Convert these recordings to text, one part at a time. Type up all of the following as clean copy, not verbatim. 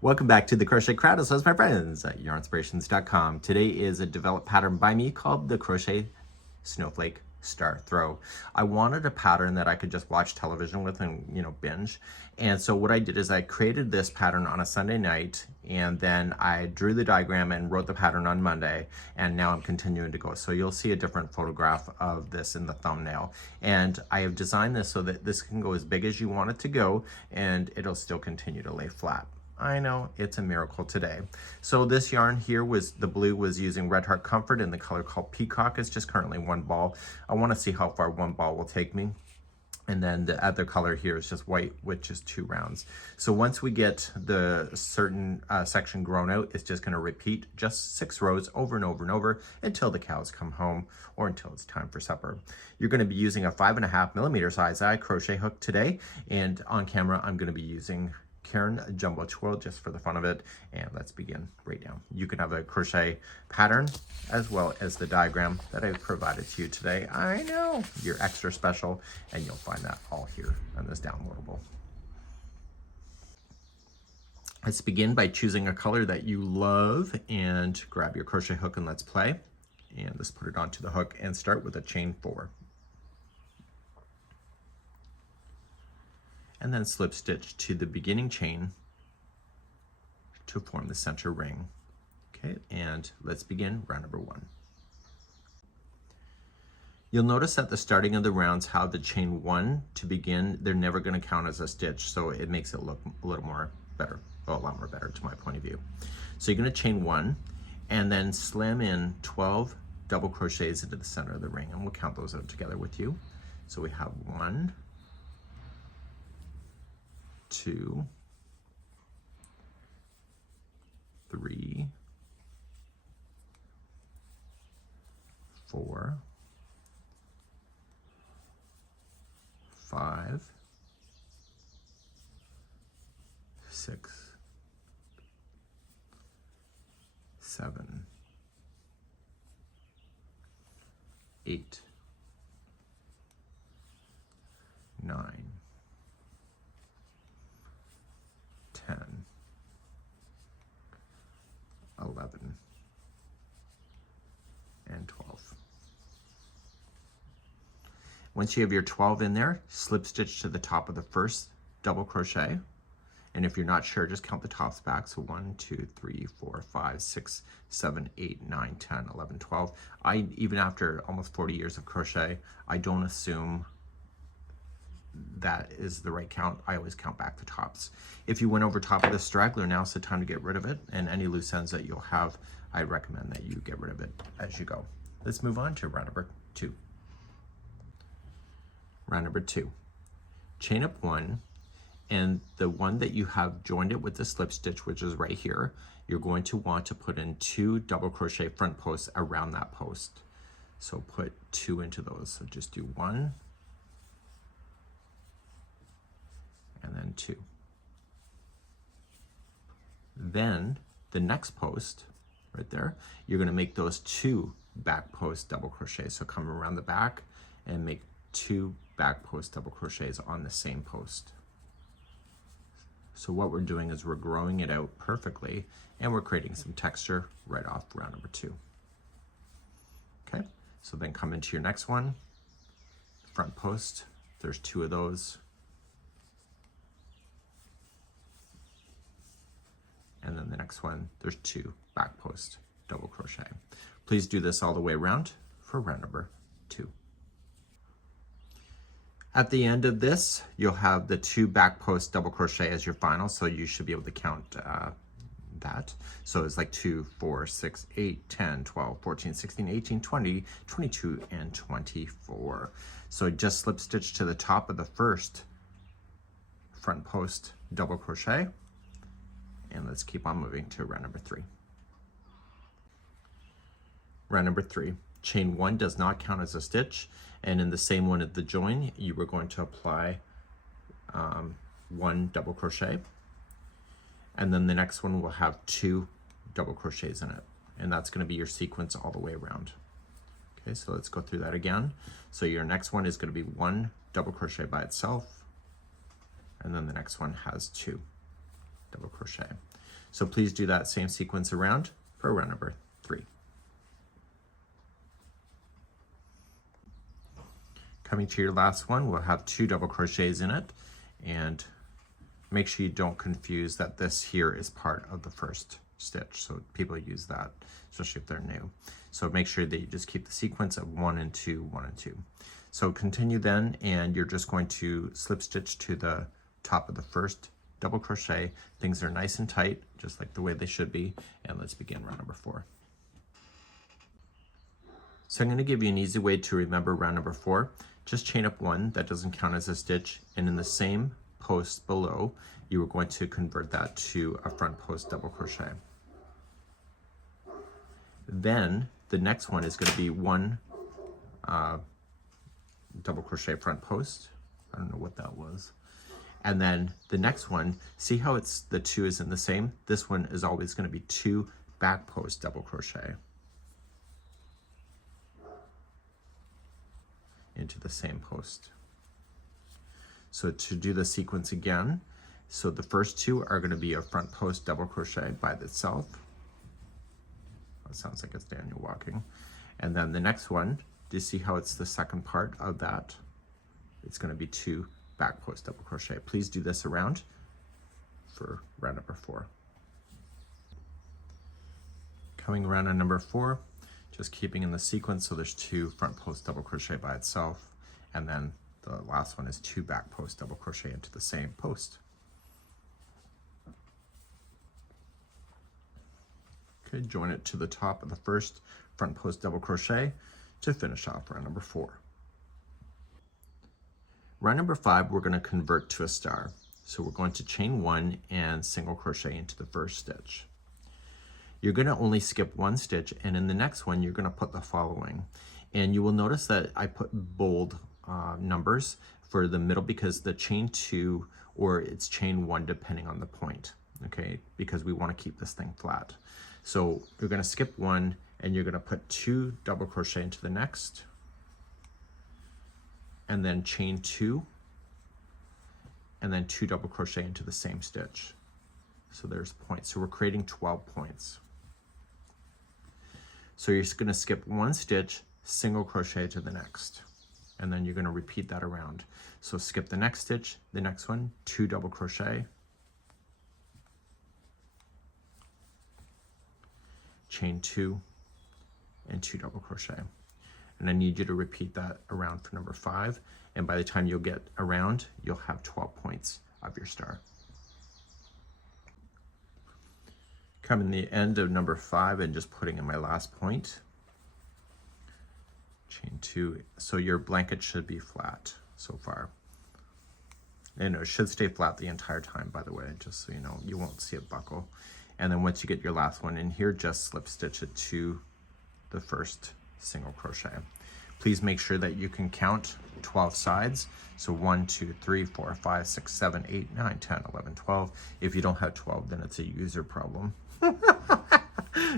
Welcome back to the Crochet Crowd. So my friends at yarnspirations.com. Today is a developed pattern by me called the Crochet Snowflake Star Throw. I wanted a pattern that I could just watch television with and, binge. And so what I did is I created this pattern on a Sunday night, and then I drew the diagram and wrote the pattern on Monday, and now I'm continuing to go. So you'll see a different photograph of this in the thumbnail. And I have designed this so that this can go as big as you want it to go, and it'll still continue to lay flat. I know, it's a miracle today. So this yarn here the blue was using Red Heart Comfort in the color called Peacock. It's just currently one ball. I want to see how far one ball will take me. And then the other color here is just white, which is 2 rounds. So once we get the certain section grown out, it's just gonna repeat just 6 rows over and over and over until the cows come home or until it's time for supper. You're gonna be using a 5.5mm size eye crochet hook today. And on camera, I'm gonna be using Caron Jumbo Twirl just for the fun of it, and let's begin right now. You can have a crochet pattern as well as the diagram that I've provided to you today. I know you're extra special, and you'll find that all here on this downloadable. Let's begin by choosing a color that you love and grab your crochet hook and let's play. And let's put it onto the hook and start with a chain 4. And then slip stitch to the beginning chain to form the center ring. Okay, and let's begin round number 1. You'll notice at the starting of the rounds how the chain 1 to begin, they're never going to count as a stitch, so it makes it look a little more better, well, a lot more better to my point of view. So you're going to chain 1 and then slam in 12 double crochets into the center of the ring, and we'll count those out together with you. So we have 1, 2, 3, 4, 5, 6, 7, 8, 9, 10, 11, and 12. Once you have your 12 in there, slip stitch to the top of the first double crochet. And if you're not sure, just count the tops back. So 1, 2, 3, 4, 5, 6, 7, 8, 9, 10, 11, 12. Even after almost 40 years of crochet, I don't assume that is the right count. I always count back the tops. If you went over top of the straggler, now's the time to get rid of it, and any loose ends that you'll have, I recommend that you get rid of it as you go. Let's move on to round number 2. Round number 2. Chain up 1, and the one that you have joined it with the slip stitch, which is right here, you're going to want to put in 2 double crochet front posts around that post. So put 2 into those. So just do 1, and then 2. Then the next post right there, you're going to make those 2 back post double crochets. So come around the back and make 2 back post double crochets on the same post. So what we're doing is we're growing it out perfectly, and we're creating some texture right off round number 2. Okay, so then come into your next one, front post, there's 2 of those. And then the next one, there's 2 back post double crochet. Please do this all the way around for round number 2. At the end of this, you'll have the 2 back post double crochet as your final, so you should be able to count that. So it's like 2, 4, 6, 8, 10, 12, 14, 16, 18, 20, 22, and 24. So just slip stitch to the top of the first front post double crochet. And let's keep on moving to round number 3. Round number 3, chain 1 does not count as a stitch, and in the same one at the join, you were going to apply 1 double crochet, and then the next one will have 2 double crochets in it, and that's going to be your sequence all the way around. Okay, so let's go through that again. So your next one is going to be 1 double crochet by itself, and then the next one has 2 double crochet. So please do that same sequence around for round number 3. Coming to your last one, we'll have 2 double crochets in it, and make sure you don't confuse that this here is part of the first stitch. So people use that, especially if they're new. So make sure that you just keep the sequence of 1 and 2, 1 and 2. So continue then, and you're just going to slip stitch to the top of the first double crochet. Things are nice and tight, just like the way they should be. And let's begin round number 4. So I'm going to give you an easy way to remember round number 4. Just chain up 1, that doesn't count as a stitch, and in the same post below, you are going to convert that to a front post double crochet. Then the next one is going to be 1 double crochet front post. I don't know what that was. And then the next one, see how it's the 2 is in the same? This one is always going to be 2 back post double crochet into the same post. So to do the sequence again, so the first 2 are going to be a front post double crochet by itself. That sounds like it's Daniel walking. And then the next one, do you see how it's the second part of that? It's going to be 2 back post double crochet. Please do this around for round number 4. Coming around on number 4, just keeping in the sequence, so there's 2 front post double crochet by itself, and then the last one is 2 back post double crochet into the same post. Okay, join it to the top of the first front post double crochet to finish off round number 4. Round number 5, we're going to convert to a star. So we're going to chain 1 and single crochet into the first stitch. You're going to only skip 1 stitch, and in the next one you're going to put the following. And you will notice that I put bold numbers for the middle because the chain 2 or it's chain 1 depending on the point, okay, because we want to keep this thing flat. So you're going to skip 1 and you're going to put 2 double crochet into the next, and then chain 2, and then 2 double crochet into the same stitch. So there's points. So we're creating 12 points. So you're just going to skip 1 stitch, single crochet to the next, and then you're going to repeat that around. So skip the next stitch, the next one, 2 double crochet, chain 2, and 2 double crochet. And I need you to repeat that around for number 5, and by the time you'll get around, you'll have 12 points of your star. Coming the end of number 5 and just putting in my last point, chain 2. So your blanket should be flat so far, and it should stay flat the entire time, by the way, just so you know. You won't see it buckle. And then once you get your last one in here, just slip stitch it to the first single crochet. Please make sure that you can count 12 sides. So 1, 2, 3, 4, 5, 6, 7, 8, 9, 10, 11, 12. If you don't have 12, then it's a user problem.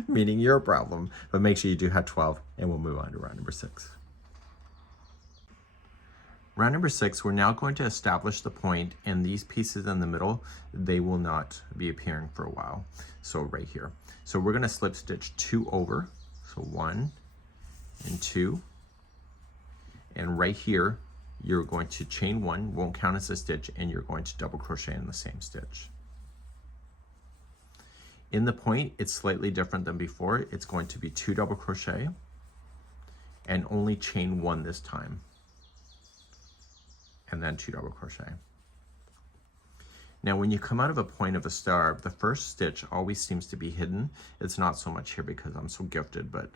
Meaning your problem. But make sure you do have 12, and we'll move on to round number 6. Round number 6, we're now going to establish the point, and these pieces in the middle, they will not be appearing for a while. So right here. So we're going to slip stitch 2 over. So 1 and 2. And right here, you're going to chain 1, won't count as a stitch, and you're going to double crochet in the same stitch. In the point, it's slightly different than before. It's going to be 2 double crochet and only chain 1 this time, and then 2 double crochet. Now when you come out of a point of a star, the first stitch always seems to be hidden. It's not so much here because I'm so gifted, but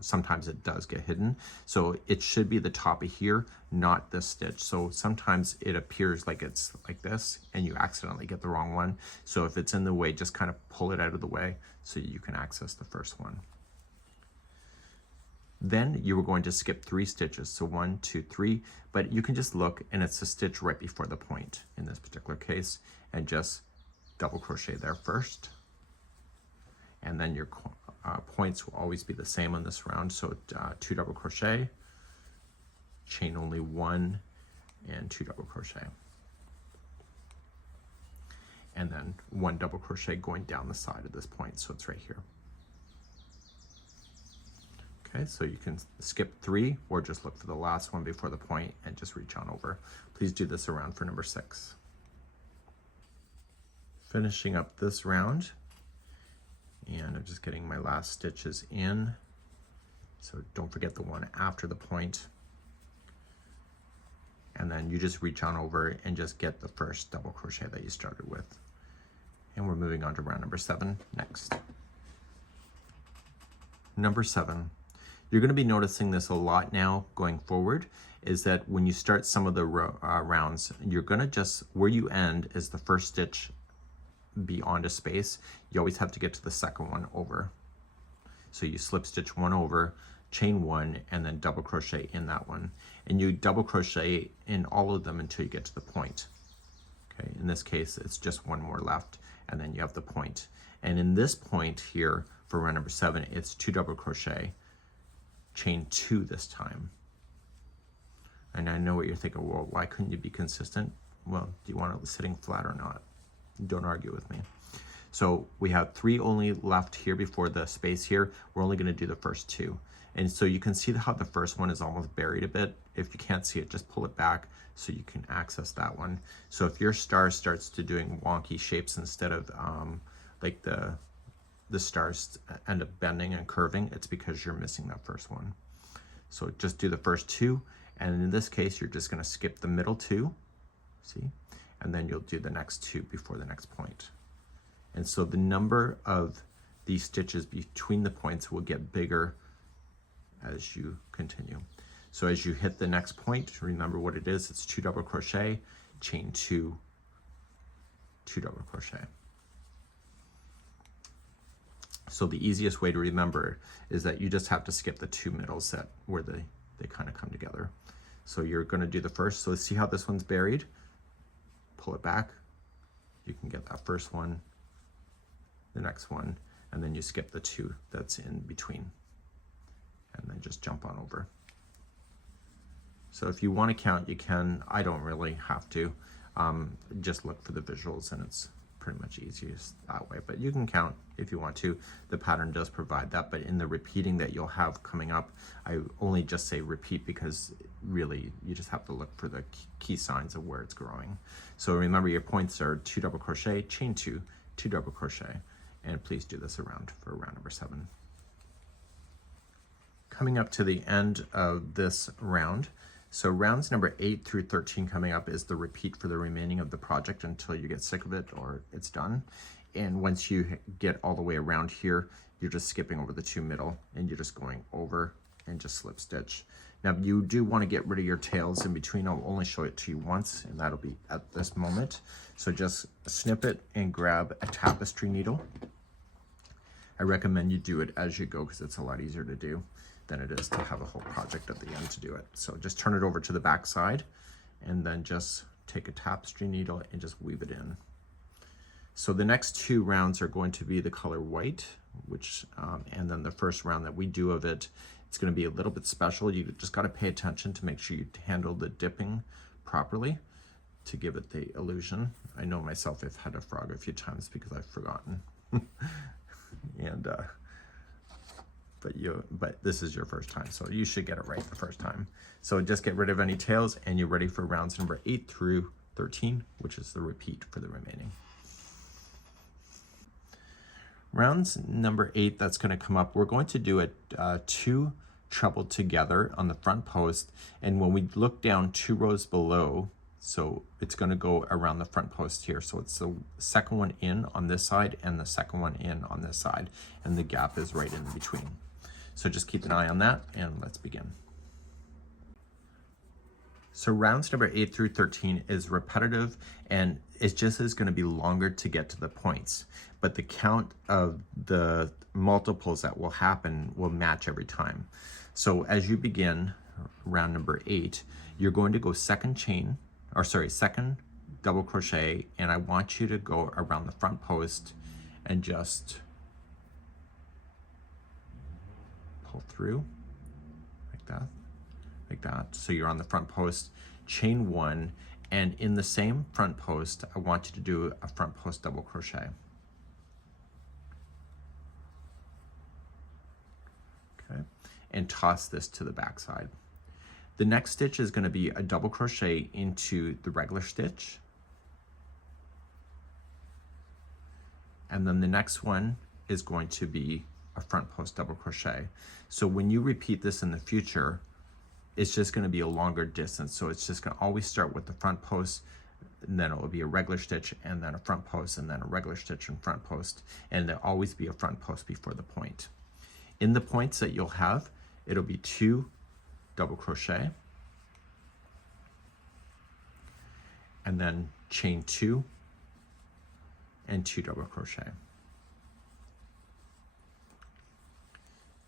sometimes it does get hidden. So it should be the top of here, not this stitch. So sometimes it appears like it's like this and you accidentally get the wrong one. So if it's in the way, just kind of pull it out of the way so you can access the first one. Then you were going to skip 3 stitches. So 1, 2, 3, but you can just look and it's a stitch right before the point in this particular case, and just double crochet there first. And then your points will always be the same on this round. So 2 double crochet, chain only 1, and 2 double crochet. and then 1 double crochet going down the side of this point, so it's right here. Okay, so you can skip 3 or just look for the last one before the point and just reach on over. Please do this around for number 6. Finishing up this round, and I'm just getting my last stitches in, so don't forget the one after the point. And then you just reach on over and just get the first double crochet that you started with. And we're moving on to round number 7 next. Number 7. You're going to be noticing this a lot now going forward, is that when you start some of the rounds, you're going to just, where you end is the first stitch beyond a space. You always have to get to the second one over. So you slip stitch 1 over, chain 1, and then double crochet in that one. And you double crochet in all of them until you get to the point. Okay, in this case, it's just 1 more left, and then you have the point. And in this point here, for round number 7, it's 2 double crochet, chain 2 this time. And I know what you're thinking, well, why couldn't you be consistent? Well, do you want it sitting flat or not? Don't argue with me. So we have 3 only left here before the space here. We're only going to do the first 2. And so you can see how the first one is almost buried a bit. If you can't see it, just pull it back so you can access that one. So if your star starts to doing wonky shapes instead of like the stars end up bending and curving, it's because you're missing that first one. So just do the first 2, and in this case you're just going to skip the middle 2, see, and then you'll do the next 2 before the next point. And so the number of these stitches between the points will get bigger as you continue. So as you hit the next point, remember what it is. It's 2 double crochet, chain 2, 2 double crochet. So the easiest way to remember is that you just have to skip the 2 middles that where they kind of come together. So you're going to do the first. So see how this one's buried? Pull it back. You can get that first one, the next one, and then you skip the 2 that's in between, and then just jump on over. So if you want to count, you can. I don't really have to. Just look for the visuals, and it's pretty much easiest that way, but you can count if you want to. The pattern does provide that, but in the repeating that you'll have coming up, I only just say repeat because really you just have to look for the key signs of where it's growing. So remember, your points are 2 double crochet, chain 2, 2 double crochet, and please do this around for round number 7. Coming up to the end of this round, so rounds number 8 through 13 coming up is the repeat for the remaining of the project until you get sick of it or it's done. And once you get all the way around here, you're just skipping over the 2 middle and you're just going over and just slip stitch. Now you do want to get rid of your tails in between. I'll only show it to you once, and that'll be at this moment. So just snip it and grab a tapestry needle. I recommend you do it as you go because it's a lot easier to do than it is to have a whole project at the end to do it. So just turn it over to the back side and then just take a tapestry needle and just weave it in. So the next 2 rounds are going to be the color white, which and then the first round that we do of it, it's going to be a little bit special. You just got to pay attention to make sure you handle the dipping properly to give it the illusion. I know myself, I've had a frog a few times because I've forgotten. And but this is your first time, so you should get it right the first time. So just get rid of any tails, and you're ready for rounds number 8 through 13, which is the repeat for the remaining. Rounds number 8 that's going to come up, we're going to do it 2 treble together on the front post, and when we look down 2 rows below, so it's going to go around the front post here. So it's the second one in on this side and the second one in on this side, and the gap is right in between. So just keep an eye on that, and let's begin. So rounds number 8 through 13 is repetitive, and it just is going to be longer to get to the points, but the count of the multiples that will happen will match every time. So as you begin round number 8, you're going to go second double crochet, and I want you to go around the front post and just pull through like that. So you're on the front post, chain 1, And in the same front post, I want you to do a front post double crochet. Okay, and toss this to the back side. The next stitch is going to be a double crochet into the regular stitch. And then the next one is going to be a front post double crochet. So when you repeat this in the future, it's just going to be a longer distance. So it's just going to always start with the front post, and then it will be a regular stitch, and then a front post, and then a regular stitch and front post. And there'll always be a front post before the point. In the points that you'll have, it'll be 2 double crochet, and then chain 2 and 2 double crochet.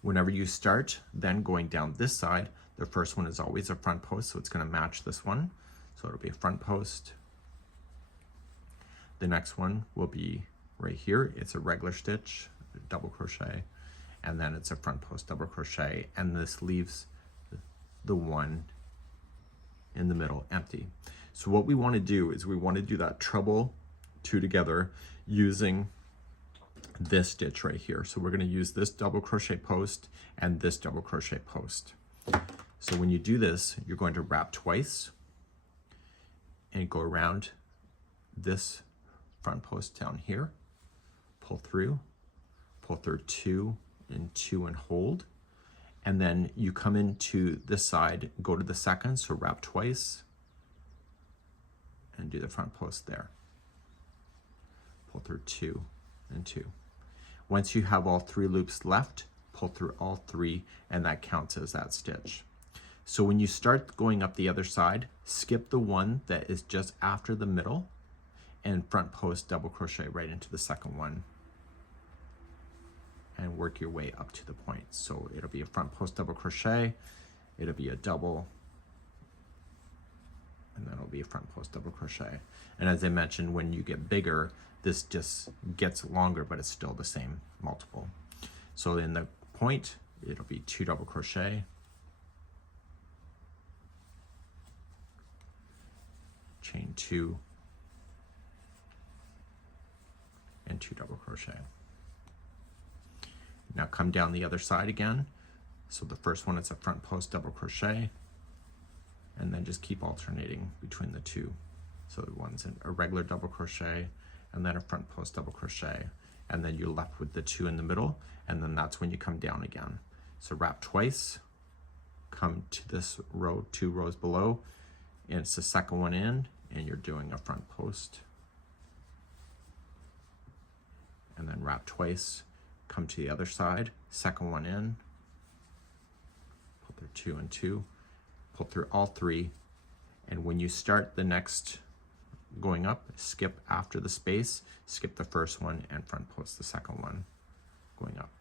Whenever you start then going down this side, the first one is always a front post, so it's going to match this one. So it'll be a front post. The next one will be right here. It's a regular stitch, double crochet, and then it's a front post double crochet, and this leaves the one in the middle empty. So what we want to do is we want to do that treble 2 together using this stitch right here. So we're going to use this double crochet post and this double crochet post. So when you do this, you're going to wrap twice and go around this front post down here, pull through 2 and 2 and hold, and then you come into this side, go to the second, so wrap twice and do the front post there, pull through 2 and 2. Once you have all 3 loops left, pull through all 3, and that counts as that stitch. So when you start going up the other side, skip the one that is just after the middle and front post double crochet right into the second one and work your way up to the point. So it'll be a front post double crochet, it'll be a double, and then it'll be a front post double crochet. And as I mentioned, when you get bigger, this just gets longer, but it's still the same multiple. So in the point, it'll be 2 double crochet, chain 2, and 2 double crochet. Now come down the other side again. So the first one is a front post double crochet, and then just keep alternating between the 2. So the one's a regular double crochet, and then a front post double crochet, and then you're left with the 2 in the middle, and then that's when you come down again. So wrap twice, come to this row 2 rows below, and it's the second one in, and you're doing a front post, and then wrap twice, come to the other side, second one in, pull through 2 and 2, pull through all 3, and when you start the next going up, skip after the space, skip the first one and front post the second one going up,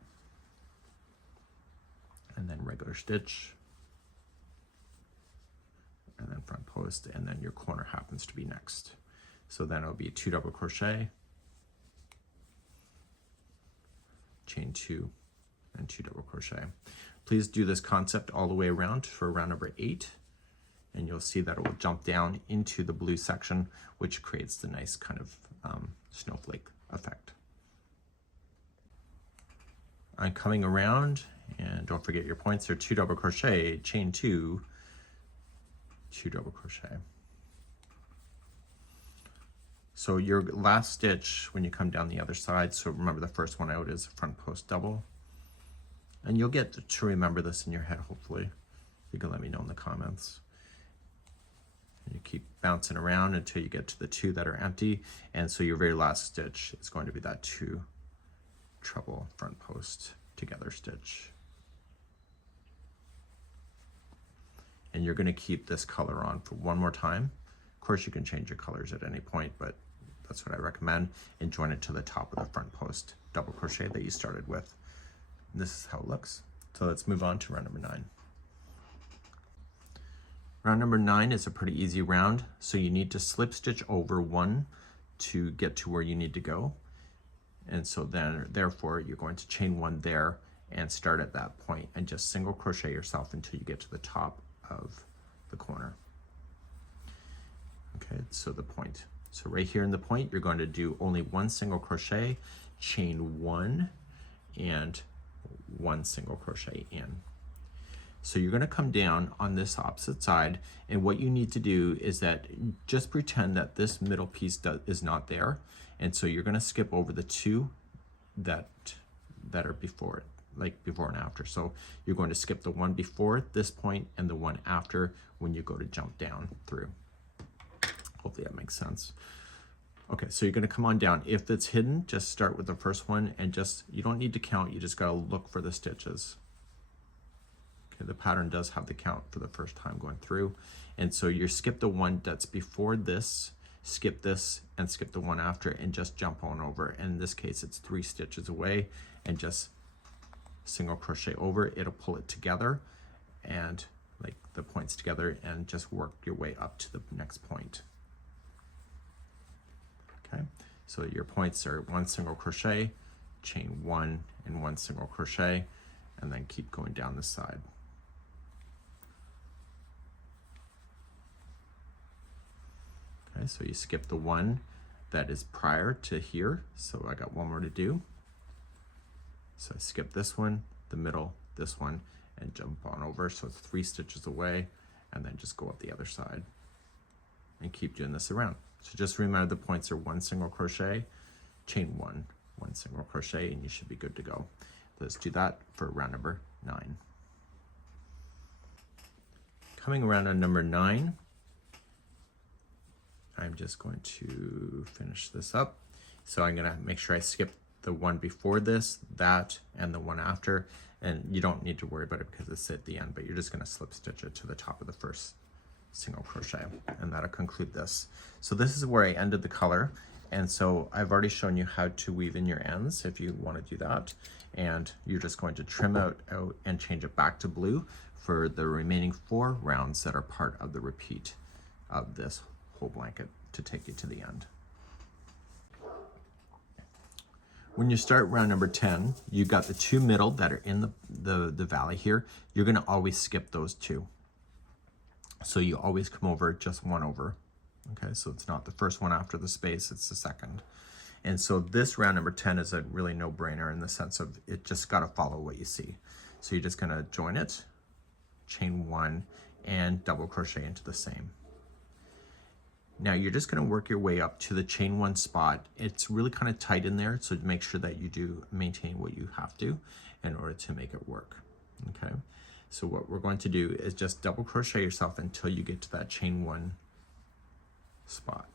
and then regular stitch, and then front post, and then your corner happens to be next. So then it'll be 2 double crochet, chain 2, and 2 double crochet. Please do this concept all the way around for round number 8, and you'll see that it will jump down into the blue section, which creates the nice kind of snowflake effect. I'm coming around, and don't forget your points are 2 double crochet, chain 2, 2 double crochet. So your last stitch when you come down the other side, so remember the first one out is a front post double, and you'll get to remember this in your head hopefully. You can let me know in the comments. And you keep bouncing around until you get to the 2 that are empty, and so your very last stitch is going to be that 2 treble front post together stitch. And you're going to keep this color on for one more time. Of course you can change your colors at any point, but that's what I recommend, and join it to the top of the front post double crochet that you started with. And this is how it looks. So let's move on to round number 9. Round number 9 is a pretty easy round, so you need to slip stitch over 1 to get to where you need to go. And so then therefore you're going to chain 1 there and start at that point and just single crochet yourself until you get to the top of the corner. Okay, so the point. So right here in the point, you're going to do only one single crochet, chain one, and one single crochet in. So you're going to come down on this opposite side, and what you need to do is that just pretend that this middle piece is not there, and so you're going to skip over the two that are before it, like before and after. So you're going to skip the one before this point and the one after when you go to jump down through. Hopefully that makes sense. Okay, so you're going to come on down. If it's hidden, just start with the first one, and just, you don't need to count, you just got to look for the stitches. Okay, the pattern does have the count for the first time going through, and so you skip the one that's before this, skip this, and skip the one after, and just jump on over. In this case, it's 3 stitches away, and just single crochet over. It'll pull it together, and like the points together, and just work your way up to the next point. Okay, so your points are 1 single crochet, chain 1, and 1 single crochet, and then keep going down the side. Okay, so you skip the one that is prior to here, so I got one more to do. So I skip this one, the middle, this one, and jump on over, so it's 3 stitches away, and then just go up the other side and keep doing this around. So just remember the points are 1 single crochet, chain 1, 1 single crochet, and you should be good to go. Let's do that for round number 9. Coming around on number 9, I'm just going to finish this up. So I'm gonna make sure I skip the one before this, that, and the one after, and you don't need to worry about it because it's at the end, but you're just gonna slip stitch it to the top of the first single crochet, and that'll conclude this. So this is where I ended the color, and so I've already shown you how to weave in your ends if you want to do that, and you're just going to trim out and change it back to blue for the remaining 4 rounds that are part of the repeat of this whole blanket to take you to the end. When you start round number 10, you got the 2 middle that are in the valley here. You're going to always skip those 2. So you always come over just one over. Okay, so it's not the first one after the space, it's the second. And so this round number 10 is a really no-brainer in the sense of it just got to follow what you see. So you're just going to join it, chain 1, and double crochet into the same. Now you're just going to work your way up to the chain 1 spot. It's really kind of tight in there, so make sure that you do maintain what you have to in order to make it work. Okay, so what we're going to do is just double crochet yourself until you get to that chain 1 spot.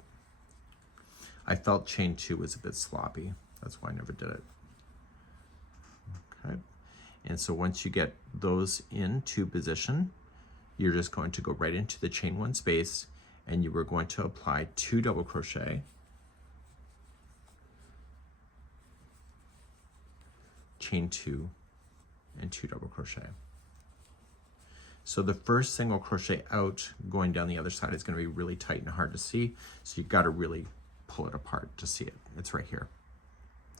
I felt chain 2 was a bit sloppy, that's why I never did it. Okay, and so once you get those into position, you're just going to go right into the chain 1 space, and you are going to apply 2 double crochet, chain 2, and 2 double crochet. So the first single crochet out going down the other side is going to be really tight and hard to see, so you've got to really pull it apart to see it. It's right here.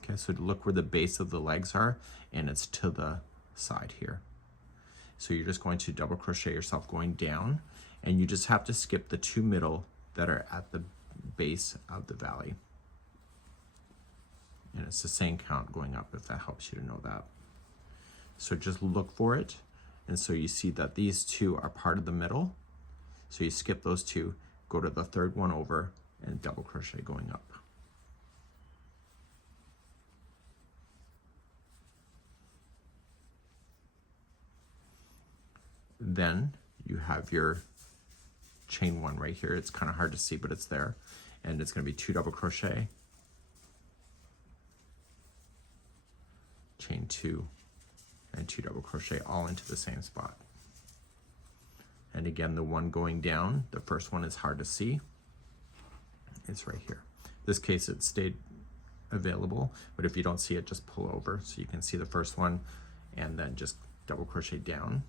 Okay, so look where the base of the legs are, and it's to the side here. So you're just going to double crochet yourself going down, and you just have to skip the 2 middle that are at the base of the valley. And it's the same count going up, if that helps you to know that. So just look for it. And so you see that these 2 are part of the middle. So you skip those 2, go to the 3rd one over, and double crochet going up. Then you have your chain 1 right here. It's kind of hard to see, but it's there. And it's going to be 2 double crochet, chain 2, and 2 double crochet all into the same spot. And again, the one going down, the first one is hard to see. It's right here. This case it stayed available, but if you don't see it, just pull over so you can see the first one, and then just double crochet down.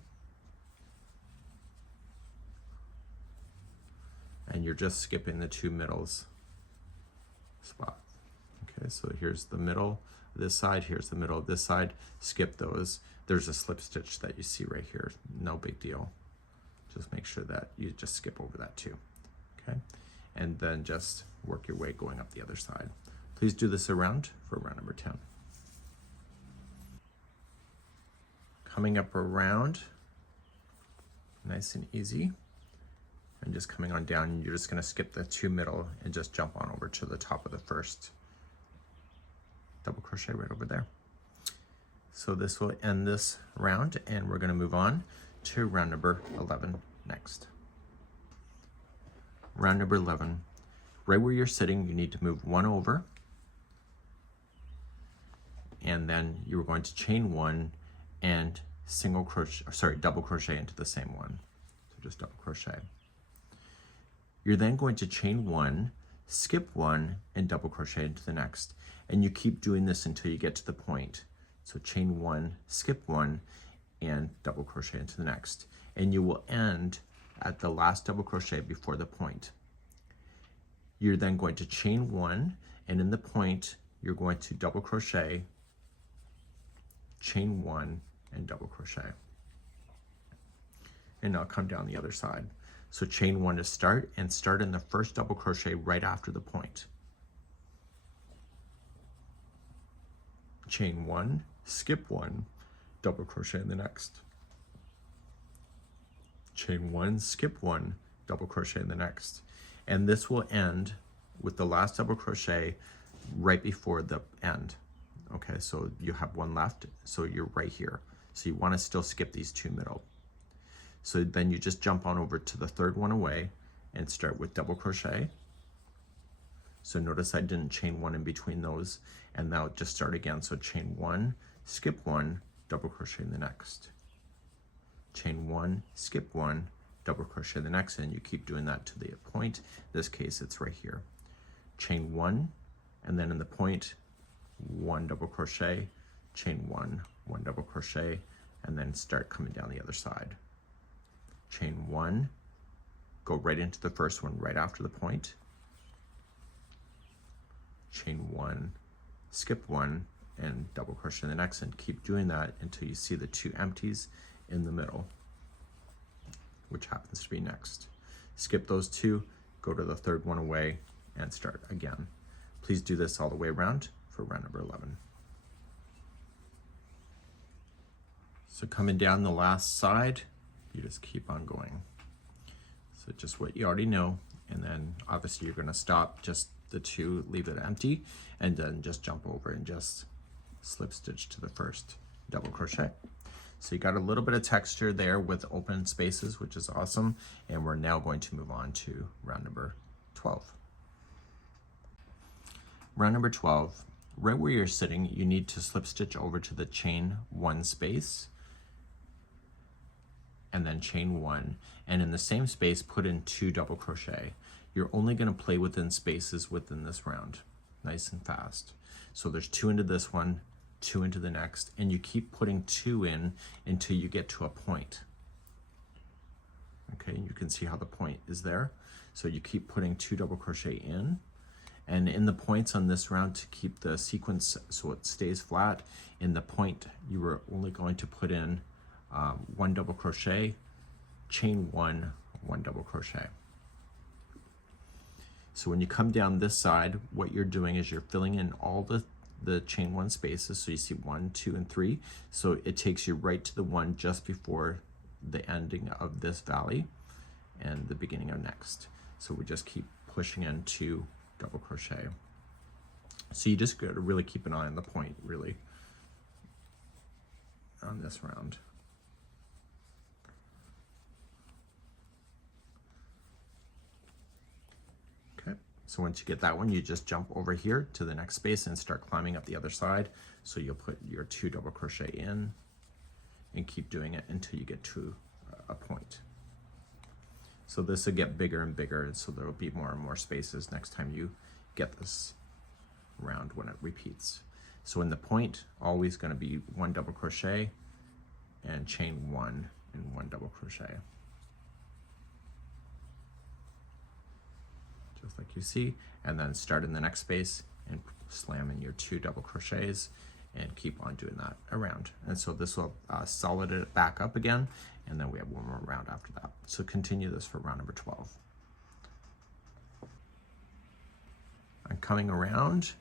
And you're just skipping the 2 middles spot. Okay, so here's the middle this side, here's the middle of this side, skip those. There's a slip stitch that you see right here, no big deal. Just make sure that you just skip over that too. Okay, and then just work your way going up the other side. Please do this around for round number 10. Coming up around, nice and easy, and just coming on down, you're just going to skip the 2 middle and just jump on over to the top of the first double crochet right over there. So this will end this round, and we're going to move on to round number 11 next. Round number 11, right where you're sitting, you need to move 1 over, and then you're going to chain 1 and double crochet into the same one. So just double crochet. You're then going to chain 1, skip 1, and double crochet into the next. And you keep doing this until you get to the point. So chain 1, skip 1, and double crochet into the next. And you will end at the last double crochet before the point. You're then going to chain 1, and in the point, you're going to double crochet, chain 1, and double crochet. And now come down the other side. So chain 1 to start, and start in the first double crochet right after the point. Chain 1, skip 1, double crochet in the next. Chain 1, skip 1, double crochet in the next. And this will end with the last double crochet right before the end. Okay, so you have 1 left, so you're right here. So you want to still skip these 2 middle. So then you just jump on over to the 3rd one away and start with double crochet. So notice I didn't chain 1 in between those, and now just start again. So chain 1, skip 1, double crochet in the next. Chain 1, skip 1, double crochet in the next, and you keep doing that to the point. In this case, it's right here. Chain 1, and then in the point, 1 double crochet, chain 1, 1 double crochet, and then start coming down the other side. Chain 1, go right into the first one right after the point. Chain 1, skip 1, and double crochet in the next, and keep doing that until you see the 2 empties in the middle, which happens to be next. Skip those 2, go to the 3rd one away, and start again. Please do this all the way around for round number 11. So coming down the last side, you just keep on going. So just what you already know, and then obviously you're going to stop just the 2, leave it empty, and then just jump over and just slip stitch to the first double crochet. So you got a little bit of texture there with open spaces, which is awesome. And we're now going to move on to round number 12. Round number 12, right where you're sitting, you need to slip stitch over to the chain 1 space, and then chain 1, and in the same space put in 2 double crochet. You're only going to play within spaces within this round, nice and fast. So there's 2 into this one, 2 into the next, and you keep putting 2 in until you get to a point. Okay, you can see how the point is there. So you keep putting 2 double crochet in, and in the points on this round, to keep the sequence so it stays flat, in the point you were only going to put in 1 double crochet, chain 1, 1 double crochet. So when you come down this side, what you're doing is you're filling in all the chain 1 spaces. So you see 1, 2, and 3. So it takes you right to the one just before the ending of this valley and the beginning of next. So we just keep pushing in 2 double crochet. So you just got to really keep an eye on the point, really, on this round. So once you get that one, you just jump over here to the next space and start climbing up the other side. So you'll put your 2 double crochet in and keep doing it until you get to a point. So this will get bigger and bigger, so there will be more and more spaces next time you get this round when it repeats. So in the point, always going to be 1 double crochet and chain 1 and 1 double crochet. Just like you see, and then start in the next space and slam in your 2 double crochets and keep on doing that around. And so this will solid it back up again, and then we have 1 more round after that. So continue this for round number 12. I'm coming around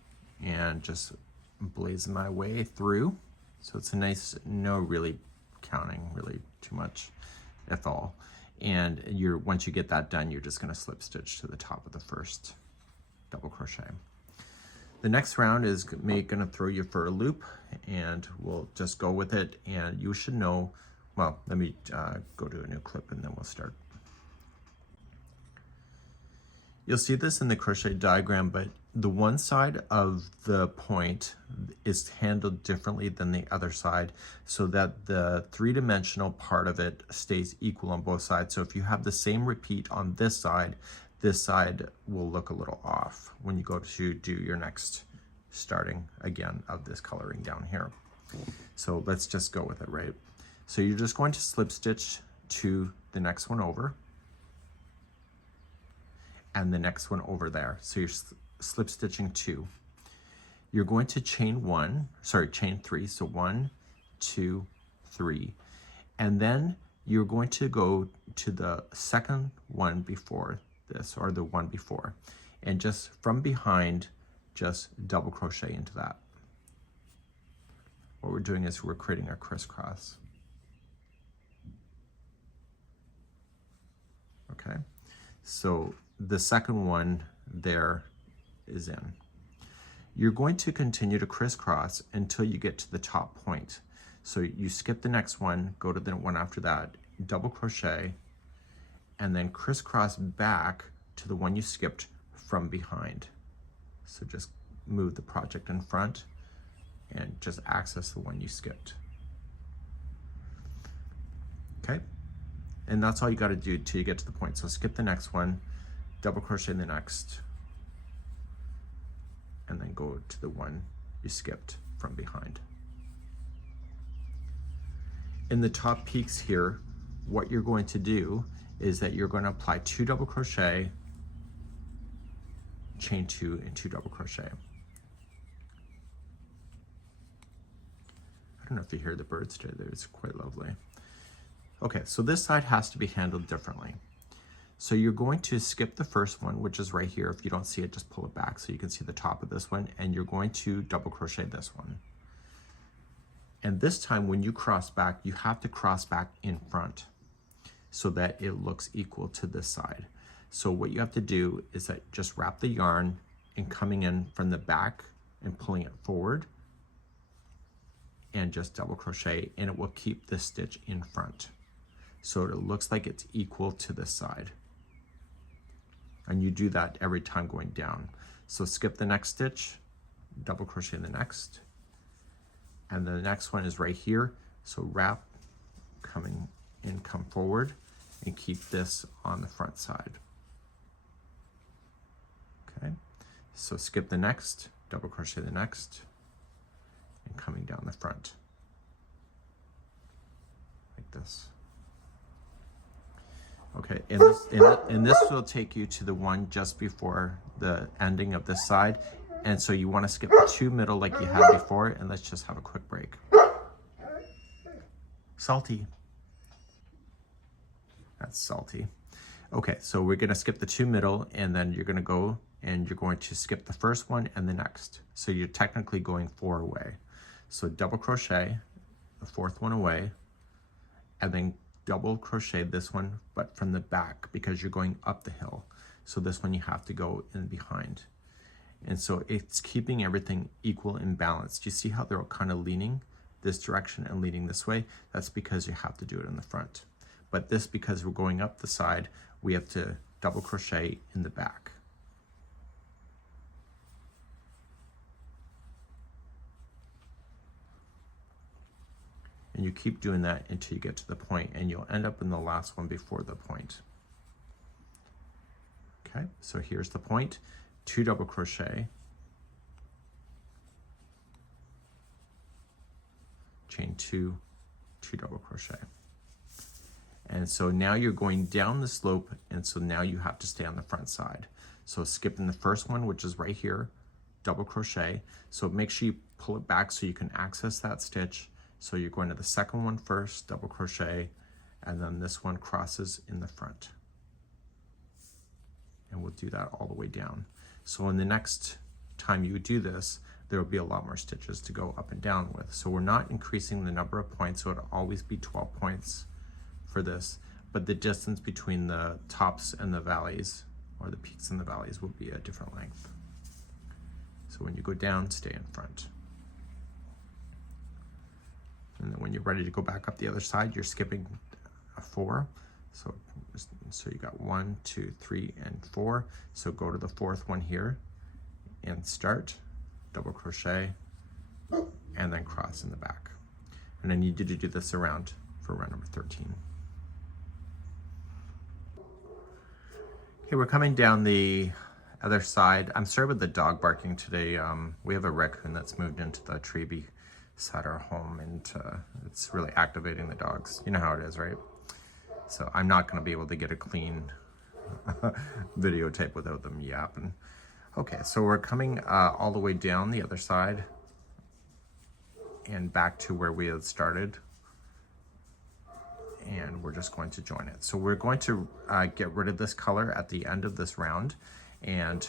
and just blazing my way through. So it's a nice, no really counting really too much, if all. And once you get that done, you're just going to slip stitch to the top of the first double crochet. The next round is going to throw you for a loop, and we'll just go with it. And you should know, well, let me go to a new clip and then we'll start. You'll see this in the crochet diagram, but the one side of the point is handled differently than the other side so that the three-dimensional part of it stays equal on both sides. So if you have the same repeat on this side will look a little off when you go to do your next starting again of this coloring down here. So let's just go with it, right? So you're just going to slip stitch to the next one over, and the next one over there. So you're slip stitching 2. You're going to chain 3. So 1, 2, 3. And then you're going to go to the second one before this, or the one before, and just from behind, just double crochet into that. What we're doing is we're creating a crisscross. Okay, so the second one there is in. You're going to continue to crisscross until you get to the top point. So you skip the next one, go to the one after that, double crochet, and then crisscross back to the one you skipped from behind. So just move the project in front and just access the one you skipped. Okay, and that's all you got to do till you get to the point. So skip the next one, double crochet in the next, and then go to the one you skipped from behind. In the top peaks here, what you're going to do is that you're going to apply 2 double crochet, chain 2 and 2 double crochet. I don't know if you hear the birds today, it's quite lovely. Okay, so this side has to be handled differently. So you're going to skip the first one, which is right here. If you don't see it, just pull it back so you can see the top of this one, and you're going to double crochet this one. And this time when you cross back, you have to cross back in front so that it looks equal to this side. So what you have to do is that just wrap the yarn and coming in from the back and pulling it forward, and just double crochet, and it will keep the stitch in front. So it looks like it's equal to this side. And you do that every time going down. So skip the next stitch, double crochet in the next, and the next one is right here. So wrap, coming in, come forward, and keep this on the front side. Okay, so skip the next, double crochet the next, and coming down the front like this. Okay, and this will take you to the one just before the ending of this side, and so you want to skip the 2 middle like you had before, and let's just have a quick break. Salty. That's Salty. Okay, so we're going to skip the 2 middle, and then you're going to go and you're going to skip the first one and the next. So you're technically going 4 away. So double crochet the 4th one away, and then double crochet this one, but from the back because you're going up the hill. So this one you have to go in behind. And so it's keeping everything equal and balanced. You see how they're kind of leaning this direction and leaning this way? That's because you have to do it in the front. But this, because we're going up the side, we have to double crochet in the back. And you keep doing that until you get to the point, and you'll end up in the last one before the point. Okay, so here's the point, 2 double crochet, chain 2, 2 double crochet. And so now you're going down the slope, and so now you have to stay on the front side. So skipping the first one, which is right here, double crochet. So make sure you pull it back so you can access that stitch. So you're going to the second one first, double crochet, and then this one crosses in the front. And we'll do that all the way down. So in the next time you do this, there will be a lot more stitches to go up and down with. So we're not increasing the number of points, so it'll always be 12 points for this, but the distance between the tops and the valleys, or the peaks and the valleys, will be a different length. So when you go down, stay in front. And then when you're ready to go back up the other side, you're skipping a 4. So you got 1, 2, 3, and 4. So go to the 4th one here and start, double crochet, and then cross in the back. And I need you to do this around for round number 13. Okay, we're coming down the other side. I'm sorry about the dog barking today. We have a raccoon that's moved into the tree beside our home, and it's really activating the dogs. You know how it is, right? So I'm not going to be able to get a clean videotape without them yapping. Okay, so we're coming all the way down the other side and back to where we had started. And we're just going to join it. So we're going to get rid of this color at the end of this round, and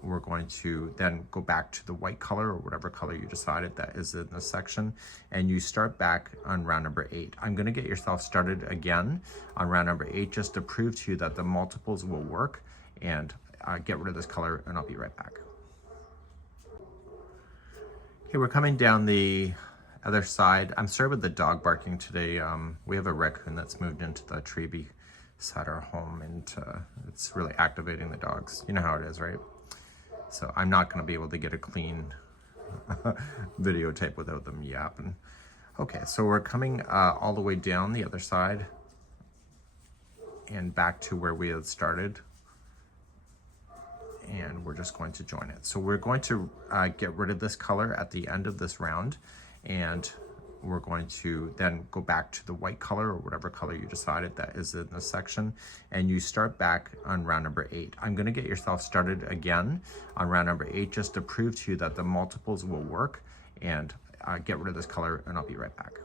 we're going to then go back to the white color or whatever color you decided that is in this section, and you start back on round number 8. I'm going to get yourself started again on round number 8 just to prove to you that the multiples will work, and get rid of this color, and I'll be right back. Okay, we're coming down the other side. I'm sorry about the dog barking today. We have a raccoon that's moved into the tree beside our home, and it's really activating the dogs. You know how it is, right? So I'm not going to be able to get a clean videotape without them yapping. Okay, so we're coming all the way down the other side and back to where we had started, and we're just going to join it. So we're going to get rid of this color at the end of this round, and we're going to then go back to the white color or whatever color you decided that is in this section, and you start back on round number 8. I'm going to get yourself started again on round number 8 just to prove to you that the multiples will work, and get rid of this color, and I'll be right back.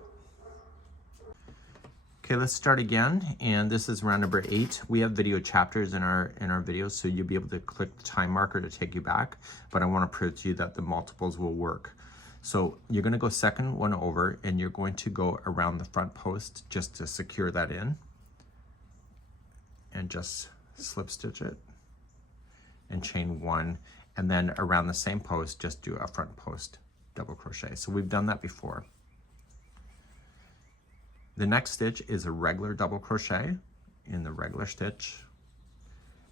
Okay, let's start again, and this is round number 8. We have video chapters in our videos, so you'll be able to click the time marker to take you back, but I want to prove to you that the multiples will work. So you're going to go second one over, and you're going to go around the front post just to secure that in, and just slip stitch it and chain 1, and then around the same post just do a front post double crochet. So we've done that before. The next stitch is a regular double crochet in the regular stitch,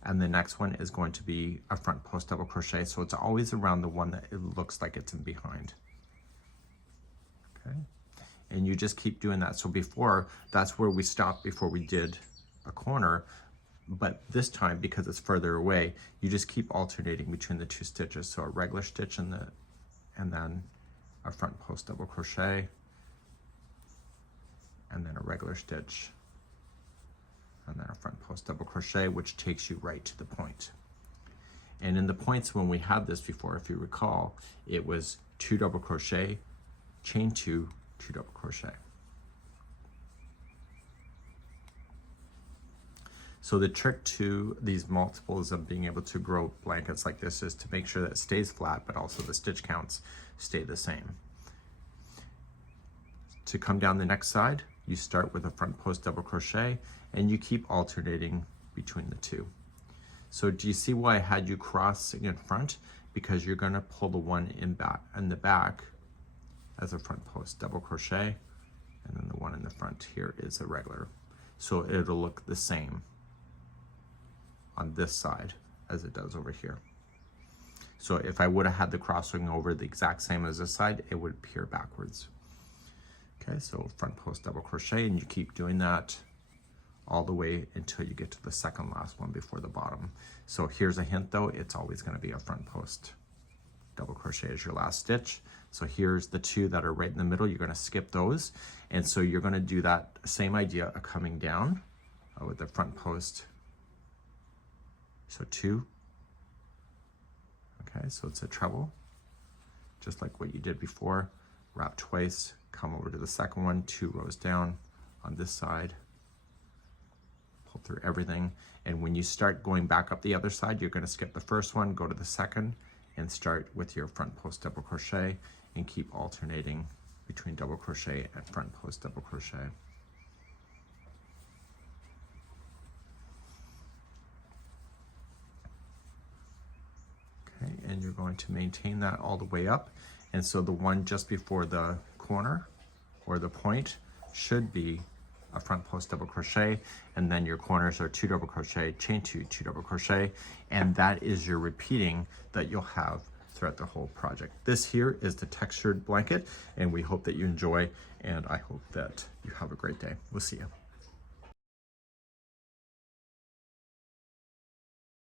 and the next one is going to be a front post double crochet, so it's always around the one that it looks like it's in behind. Okay, and you just keep doing that. So before, that's where we stopped before we did a corner, but this time, because it's further away, you just keep alternating between the 2 stitches. So a regular stitch and then a front post double crochet, and then a regular stitch, and then a front post double crochet, which takes you right to the point. And in the points when we had this before, if you recall, it was 2 double crochet, chain 2, 2 double crochet. So the trick to these multiples of being able to grow blankets like this is to make sure that it stays flat, but also the stitch counts stay the same. To come down the next side, you start with a front post double crochet, and you keep alternating between the 2. So do you see why I had you crossing in front? Because you're going to pull the one in the back as a front post double crochet, and then the one in the front here is a regular. So it'll look the same on this side as it does over here. So if I would have had the crossing over the exact same as this side, it would appear backwards. Okay, so front post double crochet, and you keep doing that all the way until you get to the second last one before the bottom. So here's a hint though, it's always going to be a front post double crochet as your last stitch. So here's the 2 that are right in the middle. You're going to skip those, and so you're going to do that same idea of coming down with the front post. So 2. Okay, so it's a treble, just like what you did before. Wrap twice, come over to the second one, 2 rows down on this side, pull through everything. And when you start going back up the other side, you're going to skip the first one, go to the second, and start with your front post double crochet and keep alternating between double crochet and front post double crochet. Okay, and you're going to maintain that all the way up. And so the one just before the corner or the point should be a front post double crochet, and then your corners are 2 double crochet, chain 2, 2 double crochet, and that is your repeating that you'll have throughout the whole project. This here is the textured blanket, and we hope that you enjoy, and I hope that you have a great day. We'll see you.